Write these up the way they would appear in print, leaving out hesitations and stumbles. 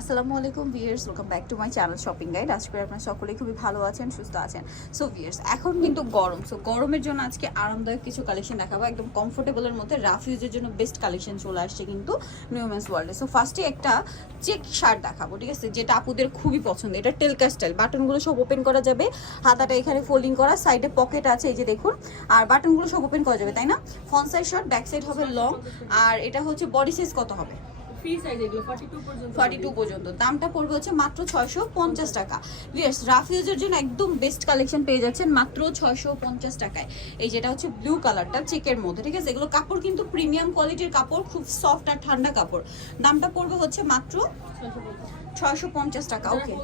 আসসালামু আলাইকুম viewers, welcome back to my channel shopping guide. আজকে আপনারা সকলেই খুবই ভালো আছেন, সুস্থ আছেন। সো ভিউয়ার্স, এখন কিন্তু গরম, সো গরমের জন্য আজকে আরামদায়ক কিছু কালেকশন দেখাবো, একদম কমফোর্টেবলের মধ্যে রাফ ইউজের জন্য বেস্ট কালেকশন চলে আসছে কিন্তু নিউ মেন্স ওয়ার্ল্ডে। সো ফার্স্টে একটা চেক শার্ট দেখাবো, ঠিক আছে, যেটা আপুদের খুবই পছন্দ। এটা টেলকা স্টাইল, বাটনগুলো সব ওপেন করা যাবে, হাতাটা এখানে ফোল্ডিং করা, সাইডে পকেট আছে এই যে দেখুন, আর বাটনগুলো সব ওপেন করা যাবে, তাই না? Front side short, back side হবে লং। আর এটা হচ্ছে বডি সাইজ কত হবে? ফ্রি সাইজ এগুলো 42 পর্যন্ত। দামটা পড়বে হচ্ছে মাত্র 650 টাকা। ভিউয়ার্স, রাফ ইউজের জন্য একদম বেস্ট কালেকশন পেয়ে যাচ্ছেন মাত্র 650 টাকায়। এই যেটা হচ্ছে ব্লু কালারটা চেকের মধ্যে, ঠিক আছে। এগুলো কাপড় কিন্তু প্রিমিয়াম কোয়ালিটির কাপড়, খুব সফট আর ঠান্ডা কাপড়। দামটা পড়বে হচ্ছে মাত্র 650 টাকা। ওকে,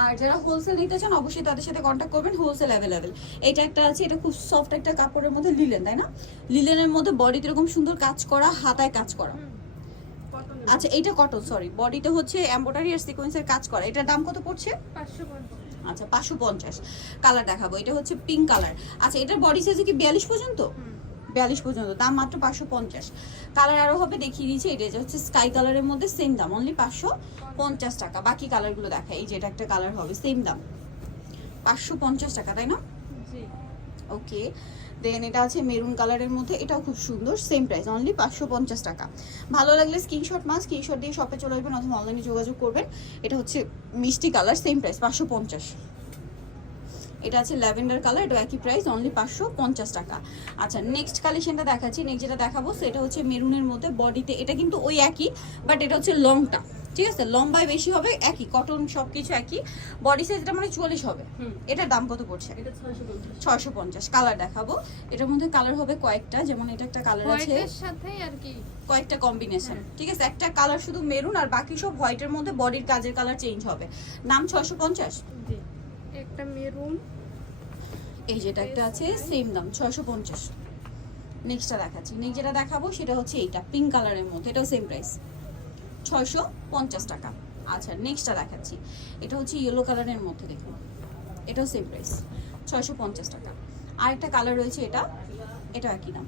আর যারা হোলসেল নিতে চান অবশ্যই তাদের সাথে কন্ট্যাক্ট করবেন, হোলসেল অ্যাভেলেবেল। এটা একটা আছে, এটা খুব সফট একটা কাপড়ের মধ্যে লিলেন, তাই না? লিলেনের মধ্যে বডিতে এরকম সুন্দর কাজ করা, হাতায় কাজ করা। আচ্ছা, এইটা কটন, সরি, বডিতে হচ্ছে এমব্রয়ডারি আর সিকোয়েন্সের কাজ করা। এটার দাম কত পড়ছে? 550। আচ্ছা, 550। কালার দেখাবো, এটা হচ্ছে পিঙ্ক কালার। আচ্ছা, এটার বডি সাইজে কি 42 পর্যন্ত? 42 পর্যন্ত, দাম মাত্র 550। কালার আরো হবে, দেখিয়ে দিচ্ছি। এটা হচ্ছে স্কাই কালারের মধ্যে, সেম দাম, অনলি 550 টাকা। বাকি কালারগুলো দেখাই, এই যে এটা একটা কালার হবে, সেম দাম 550 টাকা, তাই না? জি। ওকে, দেন এটা আছে মেরুন কালারের মধ্যে, এটাও খুব সুন্দর, সেম প্রাইস, অনলি 550 টাকা। ভালো লাগলে স্ক্রিনশট স্ক্রিনশট দিয়ে শপে চলে আসবেন অথবা অনলাইনে যোগাযোগ করবেন। এটা হচ্ছে মিষ্টি কালার, সেম প্রাইস 550। এটা আছে ল্যাভেন্ডার কালার, এটা একই প্রাইস, অনলি 550 টাকা। আচ্ছা, নেক্সট কালেকশনটা দেখাচ্ছি। নেক্সট যেটা দেখাবো সেটা হচ্ছে মেরুনের মধ্যে, বডিতে এটা কিন্তু ওই একই, বাট এটা হচ্ছে লংটা, ঠিক আছে, লম্বায় বেশি হবে, একই কটন সবকিছু একই। বডি সাইজটা মানে 44 হবে। এটার দাম কত পড়ছে? এটা 650। 650। কালার দেখাবো, এটার মধ্যে কালার হবে কয়েকটা, যেমন এটা একটা কালার আছে, হোয়াইটের সাথেই আর কি কয়েকটা কম্বিনেশন, ঠিক আছে। একটা কালার শুধু মেরুন আর বাকি সব হোয়াইটের মধ্যে, বডির কাজের কালার চেঞ্জ হবে। নাম 650। জি। একটা মেরুন, এই যেটা একটা আছে, সেম দাম 650। নেক্সটটা দেখাচ্ছি। নেক্সট যেটা দেখাবো সেটা হচ্ছে এইটা পিঙ্ক কালারের মধ্যে, এটাও সেম প্রাইস 650 টাকা। আচ্ছা, নেক্সটটা দেখাচ্ছি। এটা হচ্ছে ইয়েলো কালারের মধ্যে, দেখুন, এটাও সেম প্রাইস 650 টাকা। আরেকটা কালার রয়েছে, এটা একই দাম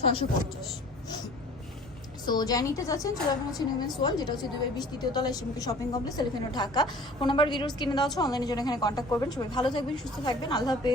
650। সো যাই নিতে চাচ্ছেন চলে আসবেন হচ্ছে নিউ মেন্স ওয়ার্ল্ড, যেটা হচ্ছে 220 তৃতীয় তলা এসএমকে shopping complex, elephant road, Dhaka. Phone number videos কিনে দেওয়া হচ্ছে, অনলাইনে জন্য এখানে কন্ট্যাক্ট করবেন। সবাই ভালো থাকবেন, সুস্থ থাকবেন, আল্লাহ হাফেজ।